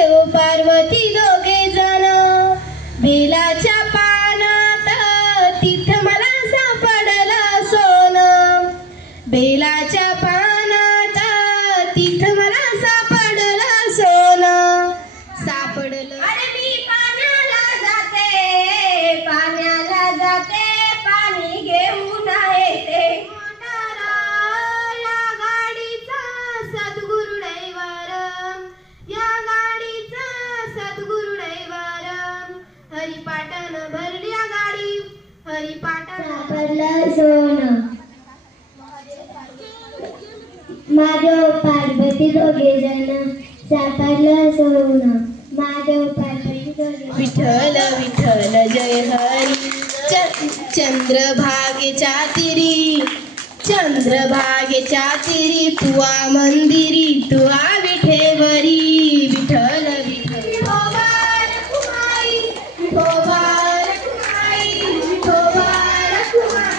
महादेव पार्वती दोघे जण बेलाच्या पानात तिथ मला सापडलं सोनं बेलाच्या पानात तिथ मला सापडलं सोनं सापडलं अरे मी पाण्याला जाते पाणी घेऊन येते या गाडीचा सद्गुरु ड्रायव्हर या गाडीचा सद्गुरु ड्रायव्हर हरिपाटन भरल्या गाडी हरिपाटन सापडलं सोनं महादेव पार्वती दोघे जण सापडलं सोनं महादेव पार्वती दोघे विठ्ठल विठ्ठल जय हरी चंद्रभागेच्या तिरी तुआ मंदिरी तुआ विठेवरी विठ्ठल विठ्ठल विठोबार कुमाई विठोबार कुमाई विठोबार कुमाई